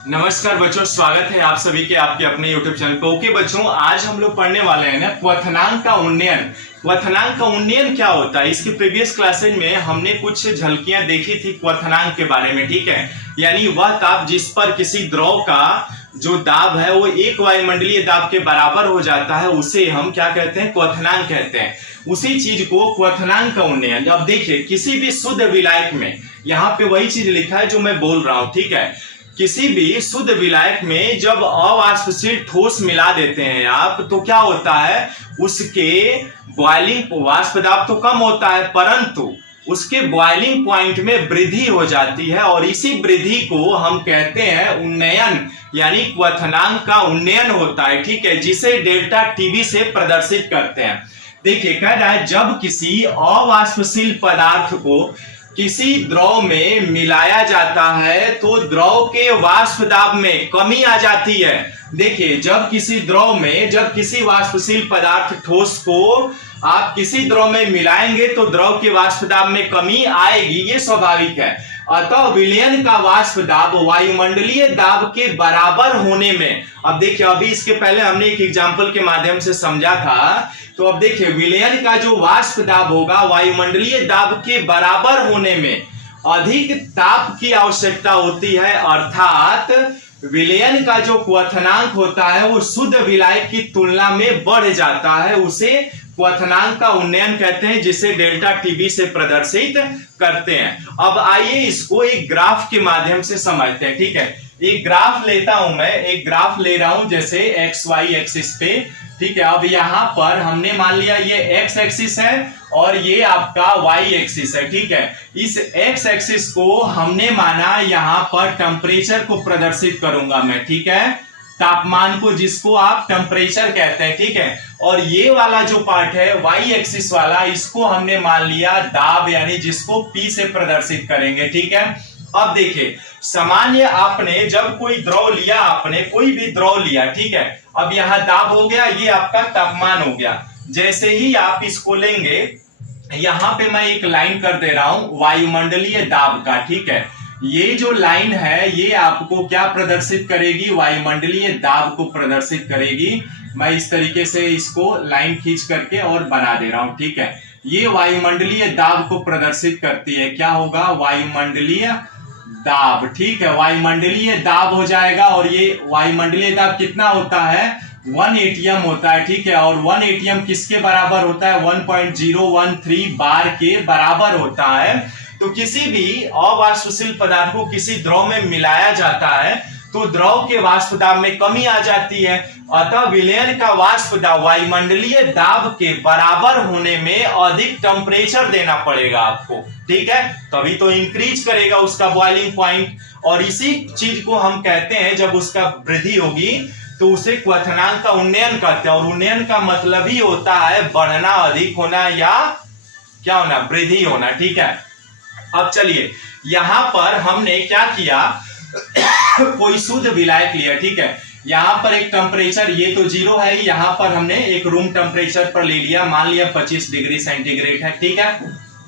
नमस्कार बच्चों, स्वागत है आप सभी के आपके अपने YouTube चैनल पे। ओके बच्चों, आज हम लोग पढ़ने वाले हैं ना क्वथनांक का उन्नयन। क्वथनांक का उन्नयन क्या होता है, इसकी प्रीवियस क्लासेज में हमने कुछ झलकियां देखी थी क्वथनांक के बारे में। ठीक है, यानी वह ताप जिस पर किसी द्रव का जो दाब है वो एक वायुमंडलीय दाब के बराबर हो जाता है, उसे हम क्या कहते हैं, क्वथनांक कहते हैं। उसी चीज को क्वथनांक का उन्नयन। अब देखिए, किसी भी शुद्ध विलायक में, यहाँ पे वही चीज लिखा है जो मैं बोल रहा हूं। ठीक है, किसी भी शुद्ध विलायक में जब अवाष्पशील ठोस मिला देते हैं आप, तो क्या होता है, उसके बॉइलिंग वाष्प दाब तो कम होता है, परंतु उसके बॉइलिंग पॉइंट में वृद्धि हो जाती है, और इसी वृद्धि को हम कहते हैं उन्नयन, यानी क्वथनांक का उन्नयन होता है। ठीक है, जिसे डेल्टा टीबी से प्रदर्शित करते हैं। देखिए, कह रहा है जब किसी अवाष्पशील पदार्थ को किसी द्रव में मिलाया जाता है तो द्रव के वाष्प दाब में कमी आ जाती है। देखिए, जब किसी द्रव में, जब किसी वाष्पशील पदार्थ ठोस को आप किसी द्रव में मिलाएंगे तो द्रव के वाष्प दाब में कमी आएगी, ये स्वाभाविक है। अतः विलयन का वाष्प दाब वायुमंडलीय दाब के बराबर होने में, अब देखिए, अभी इसके पहले हमने एक एग्जाम्पल के माध्यम से समझा था, तो अब देखिए, विलयन का जो वाष्प दाब होगा वायुमंडलीय दाब के बराबर होने में अधिक ताप की आवश्यकता होती है, अर्थात विलयन का जो क्वथनांक होता है वो शुद्ध विलायक की तुलना में बढ़ जाता है। उसे क्वथनांक का उन्नयन कहते हैं, जिसे डेल्टा टीबी से प्रदर्शित करते हैं। अब आइए इसको एक ग्राफ के माध्यम से समझते हैं। ठीक है, एक ग्राफ लेता हूं मैं, एक ग्राफ ले रहा हूं जैसे एक्स वाई एक्सिस पे। ठीक है, अब यहां पर हमने मान लिया ये एक्स एक्सिस है और ये आपका वाई एक्सिस है। ठीक है, इस एक्स एक्सिस को हमने माना यहां पर टेम्परेचर को प्रदर्शित करूंगा मैं। ठीक है, तापमान को, जिसको आप टेम्परेचर कहते हैं। ठीक है, और ये वाला जो पार्ट है वाई एक्सिस वाला, इसको हमने मान लिया दाब, यानी जिसको पी से प्रदर्शित करेंगे। ठीक है, अब देखिए, सामान्य आपने जब कोई द्रव लिया, आपने कोई भी द्रव लिया, ठीक है, अब यहां दाब हो गया, ये आपका तापमान हो गया। जैसे ही आप इसको लेंगे, यहां पे मैं एक लाइन कर दे रहा हूं वायुमंडलीय दाब का। ठीक है, ये जो लाइन है ये आपको क्या प्रदर्शित करेगी, वायुमंडलीय दाब को प्रदर्शित करेगी। मैं इस तरीके से इसको लाइन खींच करके और बना दे रहा हूं। ठीक है, ये वायुमंडलीय दाब को प्रदर्शित करती है। क्या होगा, वायुमंडलीय दाब। ठीक है, वायुमंडलीय दाब हो जाएगा, और ये वायुमंडलीय दाब कितना होता है, 1 एटीएम होता है। ठीक है, और 1 एटीएम किसके बराबर होता है, 1.013 बार के बराबर होता है। तो किसी भी अवाष्पशील पदार्थ को किसी द्रव में मिलाया जाता है तो द्रव के वाष्प दाब में कमी आ जाती है। अतः विलयन का वाष्प दाब वायुमंडलीय दाब के बराबर होने में अधिक टेम्परेचर देना पड़ेगा आपको। ठीक है, तभी तो इंक्रीज करेगा उसका बॉइलिंग पॉइंट, और इसी चीज को हम कहते हैं, जब उसका वृद्धि होगी तो उसे क्वथनांक का उन्नयन कहते हैं। और उन्नयन का मतलब ही होता है बढ़ना, अधिक होना, या क्या होना, वृद्धि होना। ठीक है, अब चलिए, यहां पर हमने क्या किया कोई शुद्ध विलायक लिया। ठीक है, यहां पर एक टेम्परेचर, ये तो 0 है, यहां पर हमने एक रूम टेम्परेचर पर ले लिया, मान लिया 25 डिग्री सेंटीग्रेड है। ठीक है,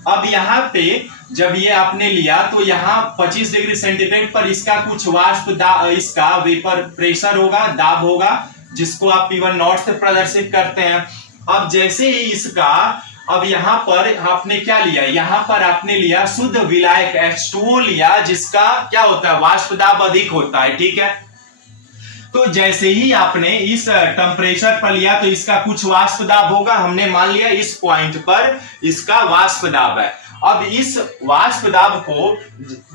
अब यहां पे जब ये आपने लिया तो यहां 25 डिग्री सेंटीग्रेड पर इसका कुछ वाष्प दाब, इसका वेपर प्रेशर होगा, दाब होगा, जिसको आप P1 नॉट से प्रदर्शित करते हैं। अब जैसे ही इसका, अब यहां पर आपने क्या लिया, यहां पर आपने लिया शुद्ध विलायक H2O लिया, जिसका क्या होता है, वाष्प दाब अधिक होता है। ठीक है, तो जैसे ही आपने इस टेम्परेचर पर लिया तो इसका कुछ वाष्प दाब होगा, हमने मान लिया इस पॉइंट पर इसका वाष्प दाब है। अब इस वाष्प दाब को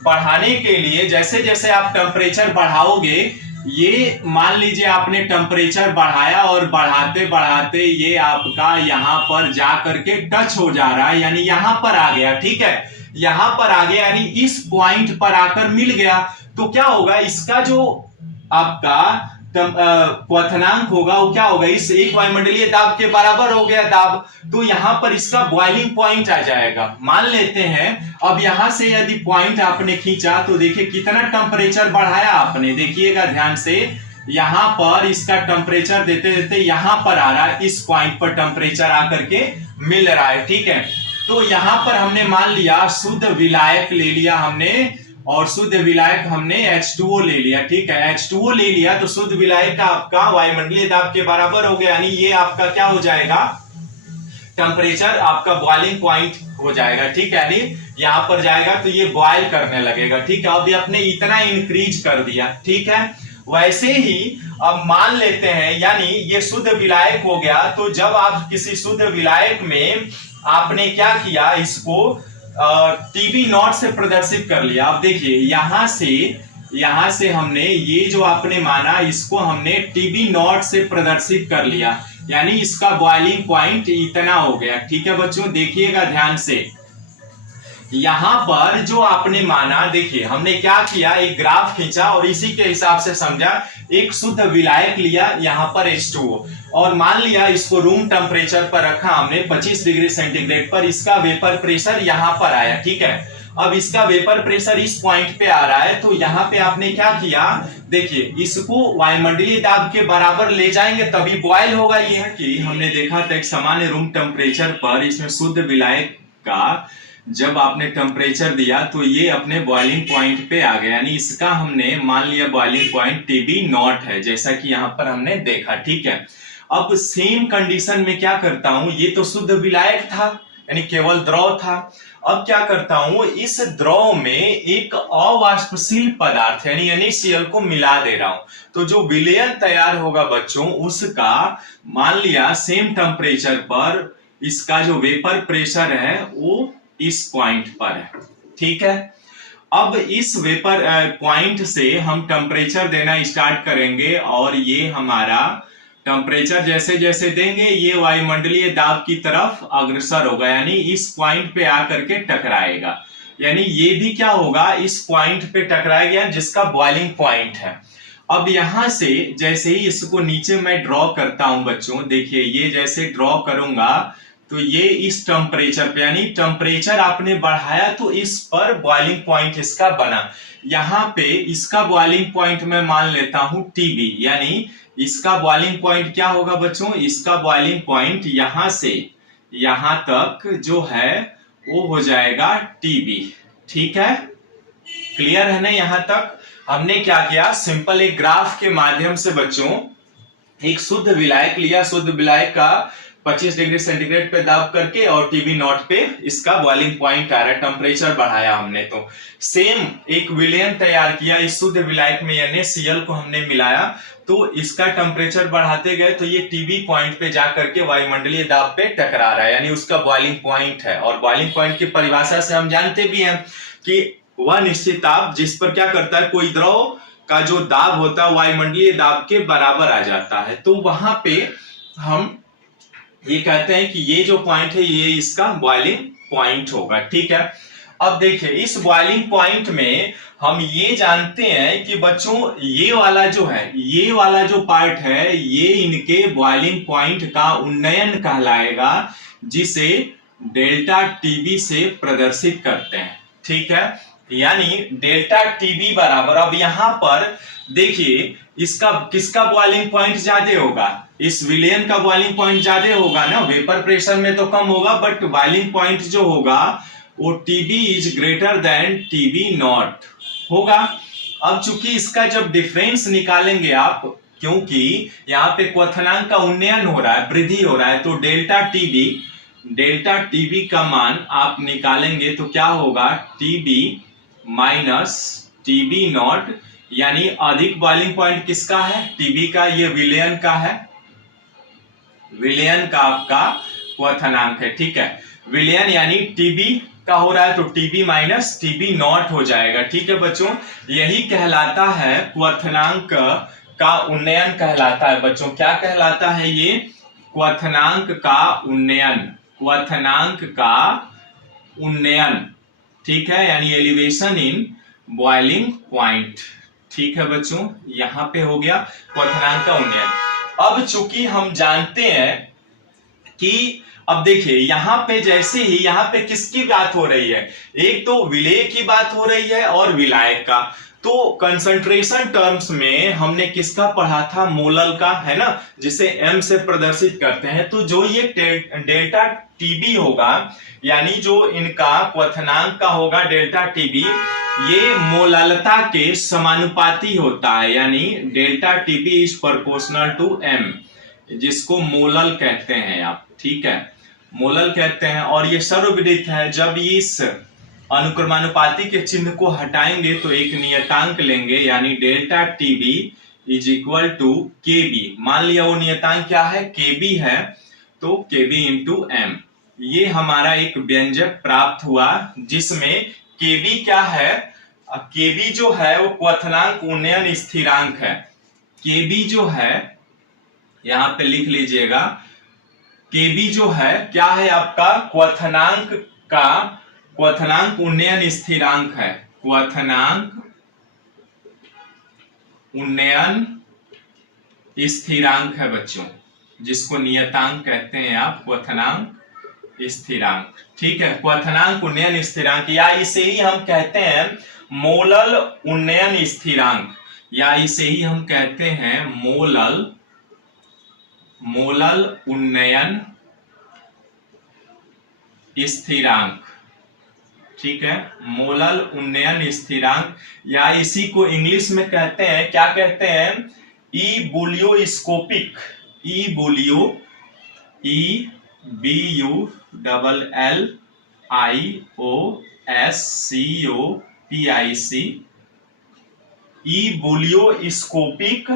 बढ़ाने के लिए जैसे जैसे आप टेम्परेचर बढ़ाओगे, ये मान लीजिए आपने टेम्परेचर बढ़ाया और बढ़ाते बढ़ाते ये आपका यहां पर जा करके टच हो जा रहा है, यानी यहां पर आ गया। ठीक है, यहां पर आ गया, यानी इस पॉइंट पर आकर मिल गया, तो क्या होगा, इसका जो आपका क्वथनांक होगा वो क्या होगा, इस एक वायुमंडलीय दाब के बराबर हो गया दाब, तो यहां पर इसका बॉइलिंग पॉइंट आ जाएगा। मान लेते हैं, अब यहां से यदि पॉइंट आपने खींचा तो देखिए कितना टेम्परेचर बढ़ाया आपने, देखिएगा ध्यान से, यहां पर इसका टेम्परेचर देते देते यहां पर आ रहा है, इस पॉइंट पर टेम्परेचर आकर के मिल रहा है। ठीक है, तो यहां पर हमने मान लिया शुद्ध विलायक ले लिया हमने, और शुद्ध विलायक हमने H2O ले लिया, ठीक है। H2O ले लिया तो शुद्ध विलायक का आपका वायुमंडलीय दाब के बराबर हो गया, यानी ये आपका क्या हो जाएगा, टेम्परेचर आपका बॉइलिंग पॉइंट हो जाएगा, ठीक है। यानी यहां पर जाएगा तो ये बॉयल करने लगेगा, ठीक है। अब ये अपने इतना इंक्रीज कर दिया, ठीक है। वैसे ही अब मान लेते हैं, यानी ये शुद्ध विलायक हो गया, तो जब आप किसी शुद्ध विलायक में आपने क्या किया, इसको टीबी नॉट से प्रदर्शित कर लिया। अब देखिए यहां से हमने ये जो आपने माना, इसको हमने टीबी नॉट से प्रदर्शित कर लिया, यानी इसका बॉइलिंग पॉइंट इतना हो गया, ठीक है बच्चों। देखिएगा ध्यान से, यहां पर जो आपने माना, देखिए हमने क्या किया, एक ग्राफ खींचा और इसी के हिसाब से समझा, एक शुद्ध विलायक लिया यहां पर H2O और मान लिया इसको रूम टेम्परेचर पर रखा हमने 25 डिग्री सेंटीग्रेड पर, इसका वेपर प्रेशर यहां पर आया, ठीक है। अब इसका वेपर प्रेशर इस पॉइंट पे आ रहा है, तो यहां पे आपने क्या किया, देखिए इसको वायुमंडलीय दाब के बराबर ले जाएंगे तभी बॉयल होगा। ये है कि हमने देखा था एक सामान्य रूम टेम्परेचर पर इसमें शुद्ध विलायक का जब आपने टेम्परेचर दिया तो ये अपने बॉइलिंग पॉइंट पे आ गया, यानी इसका हमने मान लिया बॉइलिंग पॉइंट टीबी नॉट है, जैसा कि यहां पर हमने देखा, ठीक है। अब सेम कंडीशन में क्या करता हूं, ये तो शुद्ध विलायक था, यानी केवल द्रव था। अब क्या करता हूं, इस द्रव में एक अवाष्पशील पदार्थ यानी NaCl को मिला दे रहा हूं, तो जो विलयन तैयार होगा बच्चों, उसका मान लिया सेम टेम्परेचर पर इसका जो वेपर प्रेशर है वो इस पॉइंट पर है, ठीक है। अब इस वेपर पॉइंट से हम टेम्परेचर देना स्टार्ट करेंगे और ये हमारा टेम्परेचर जैसे जैसे देंगे ये वायुमंडलीय दाब की तरफ अग्रसर होगा, यानी इस पॉइंट पे आकर के टकराएगा, यानी ये भी क्या होगा, इस पॉइंट पे टकराएगा जिसका बॉइलिंग पॉइंट है। अब यहां से जैसे ही इसको नीचे मैं ड्रॉ करता हूं बच्चों, देखिए ये जैसे ड्रॉ करूंगा तो ये इस टेम्परेचर पे, यानी टेम्परेचर आपने बढ़ाया तो इस पर बॉइलिंग पॉइंट इसका बना। यहां पे इसका बॉइलिंग पॉइंट मैं मान लेता हूं टीबी, यानी इसका बॉइलिंग पॉइंट क्या होगा बच्चों, इसका बॉइलिंग पॉइंट यहां से यहां तक जो है वो हो जाएगा टीबी, ठीक है। क्लियर है ना, यहां तक हमने क्या किया, सिंपल एक ग्राफ के माध्यम से बच्चों एक शुद्ध विलायक लिया, शुद्ध विलायक का 25 डिग्री सेंटीग्रेड पे दाब करके और टीबी नॉट पे इसका बॉइलिंग पॉइंट आ रहा है, टेम्परेचर बढ़ाया हमने, तो सेम एक विलयन तैयार किया, इस शुद्ध विलायक में NaCl को हमने मिलाया, तो इसका टेम्परेचर बढ़ाते गए तो ये टीबी पॉइंट पे जाकर के वायुमंडलीय दाब पे टकरा रहा है, यानी उसका बॉइलिंग पॉइंट है। और बॉइलिंग पॉइंट की परिभाषा से हम जानते भी हैं कि वह निश्चित ताप जिस पर क्या करता है, कोई द्रव का जो दाब होता है वायुमंडलीय दाब के बराबर आ जाता है, तो वहां पे हम ये कहते हैं कि ये जो पॉइंट है ये इसका बॉइलिंग पॉइंट होगा, ठीक है। अब देखिए इस बॉइलिंग पॉइंट में हम ये जानते हैं कि बच्चों ये वाला जो है, ये वाला जो पार्ट है, ये इनके बॉइलिंग पॉइंट का उन्नयन कहलाएगा, जिसे डेल्टा टीबी से प्रदर्शित करते हैं, ठीक है। यानी डेल्टा टीबी बराबर, अब यहां पर देखिए इसका किसका बॉइलिंग पॉइंट ज्यादा होगा, इस विलयन का बॉइलिंग पॉइंट ज्यादा होगा ना, वेपर प्रेशर में तो कम होगा, बट बॉइलिंग पॉइंट जो होगा वो TB is greater than TB naught होगा। अब चूंकि इसका जब डिफरेंस निकालेंगे आप, क्योंकि यहाँ पे क्वथनांक का उन्नयन हो रहा है, वृद्धि हो रहा है, तो डेल्टा टीबी का मान आप निकालेंगे तो क्या होगा, टीबी माइनस टीबी नॉट, यानी अधिक बॉइलिंग पॉइंट किसका है, टीबी का, ये विलयन का है, विलयन का आपका क्वथनांक है, ठीक है। विलयन यानी टीबी का हो रहा है तो टीबी माइनस टीबी नॉट हो जाएगा, ठीक है बच्चों। यही कहलाता है क्वथनांक का उन्नयन कहलाता है बच्चों, क्या कहलाता है ये, क्वथनांक का उन्नयन, क्वथनांक का उन्नयन, ठीक है, यानी एलिवेशन इन बॉइलिंग पॉइंट, ठीक है बच्चों। यहां पे हो गया क्वथनांक का उन्नयन। अब चूंकि हम जानते हैं कि अब देखिए यहां पे जैसे ही यहां पे किसकी बात हो रही है, एक तो विलेय की बात हो रही है और विलायक का, तो कंसंट्रेशन टर्म्स में हमने किसका पढ़ा था, मोलल का, है ना, जिसे m से प्रदर्शित करते हैं। तो जो ये डेल्टा टीबी होगा, यानी जो इनका क्वथनांक का होगा डेल्टा टीबी, ये मोललता के समानुपाती होता है, यानी delta TB is proportional to m, जिसको मोलल कहते हैं आप, ठीक है, मोलल कहते हैं। और ये सर्वविदित है, जब इस अनुक्रमानुपाती के चिन्ह को हटाएंगे तो एक नियतांक लेंगे, यानी delta TB is equal to KB. मान लिया वो नियतांक क्या है, केबी है, तो केबी इंटू एम। ये हमारा एक व्यंजक प्राप्त हुआ, जिसमें केबी क्या है, केबी जो है वो क्वथनांक उन्नयन स्थिरांक है। केबी जो है, यहां पे लिख लीजिएगा, केबी जो है क्या है आपका, क्वथनांक उन्नयन स्थिरांक है, क्वथनांक उन्नयन स्थिरांक है बच्चों, जिसको नियतांक कहते हैं आप, क्वथनांक स्थिरांक, ठीक है, क्वथनांक उन्नयन स्थिरांक, या इसे ही हम कहते हैं मोलल उन्नयन स्थिरांक, या इसे ही हम कहते हैं मोलल उन्नयन स्थिरांक, ठीक है, मोलल उन्नयन स्थिरांक, या इसी को इंग्लिश में कहते हैं, क्या कहते हैं, इबुलियोस्कोपिक, इबुलियोस्कोपिक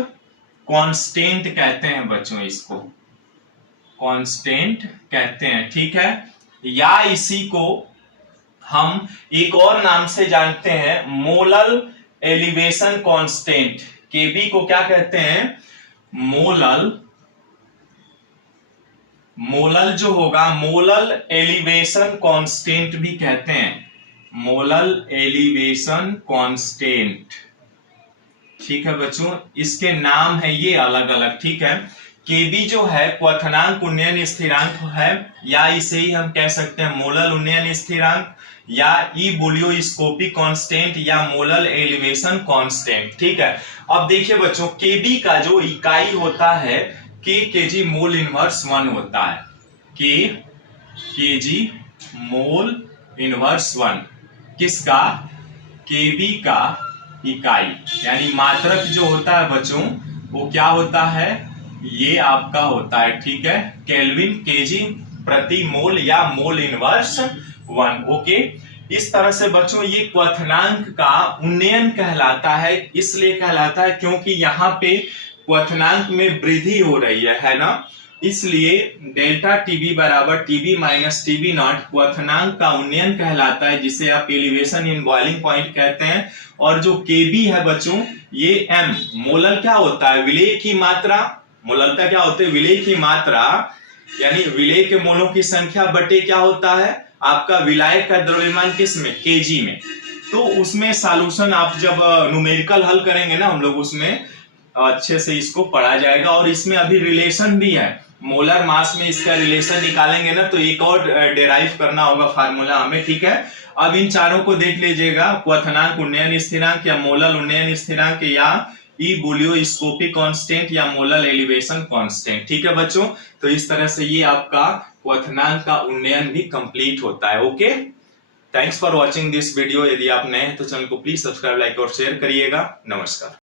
कांस्टेंट कहते हैं बच्चों, इसको कांस्टेंट कहते हैं, ठीक है। या इसी को हम एक और नाम से जानते हैं, मोलल एलिवेशन कांस्टेंट। केबी को क्या कहते हैं, मोलल जो होगा, मोलल एलिवेशन कांस्टेंट भी कहते हैं, मोलल एलिवेशन कांस्टेंट, ठीक है बच्चों, इसके नाम है ये अलग अलग, ठीक है। केबी जो है क्वथनांक उन्नयन स्थिरांक है, या इसे ही हम कह सकते हैं मोलल उन्नयन स्थिरांक, या इबुलियोस्कोपिक कांस्टेंट, या मोलल एलिवेशन कांस्टेंट, ठीक है। अब देखिए बच्चों, केबी का जो इकाई होता है केजी मोल इनवर्स 1 होता है, केजी मोल इनवर्स 1, किसका, केबी का इकाई, यानी मात्रक जो होता है बच्चों, वो क्या होता है, ये आपका होता है, ठीक है, केल्विन केजी प्रति मोल, या मोल इनवर्स 1, ओके। इस तरह से बच्चों ये क्वथनांक का उन्नयन कहलाता है, इसलिए कहलाता है क्योंकि यहाँ पे क्वथनांक में वृद्धि हो रही है ना, इसलिए डेल्टा टीबी बराबर टीबी माइनस टीबी नॉट क्वथनांक का उन्नयन कहलाता है, जिसे आप एलिवेशन इन बॉइलिंग पॉइंट कहते हैं। और जो केबी है बच्चों, ये एम, मोलल क्या होता है, विलेय की मात्रा, मोललता क्या होते हैं, विलेय की मात्रा, यानी विलेय के मोलों की संख्या बटे क्या होता है, आपका विलायक का द्रव्यमान किस में, केजी में। तो उसमें सॉल्यूशन आप जब न्यूमेरिकल हल करेंगे ना हम लोग, उसमें अच्छे से इसको पढ़ा जाएगा। और इसमें अभी रिलेशन भी है, मोलर मास में इसका रिलेशन निकालेंगे ना, तो एक और डेराइव करना होगा फार्मूला हमें, ठीक है। अब इन चारों को देख लीजिएगा, क्वथनांक उन्नयन स्थिरांक, या मोलल उन्नयन स्थिरांक, या इबुलियोस्कोपिक कांस्टेंट, या मोलल एलिवेशन कांस्टेंट, ठीक है बच्चों। तो इस तरह से ये आपका क्वथनांक का उन्नयन भी कंप्लीट होता है, okay. Thanks for watching this video. यदि आप नए हैं तो चैनल को प्लीज सब्सक्राइब, लाइक और शेयर करिएगा। नमस्कार।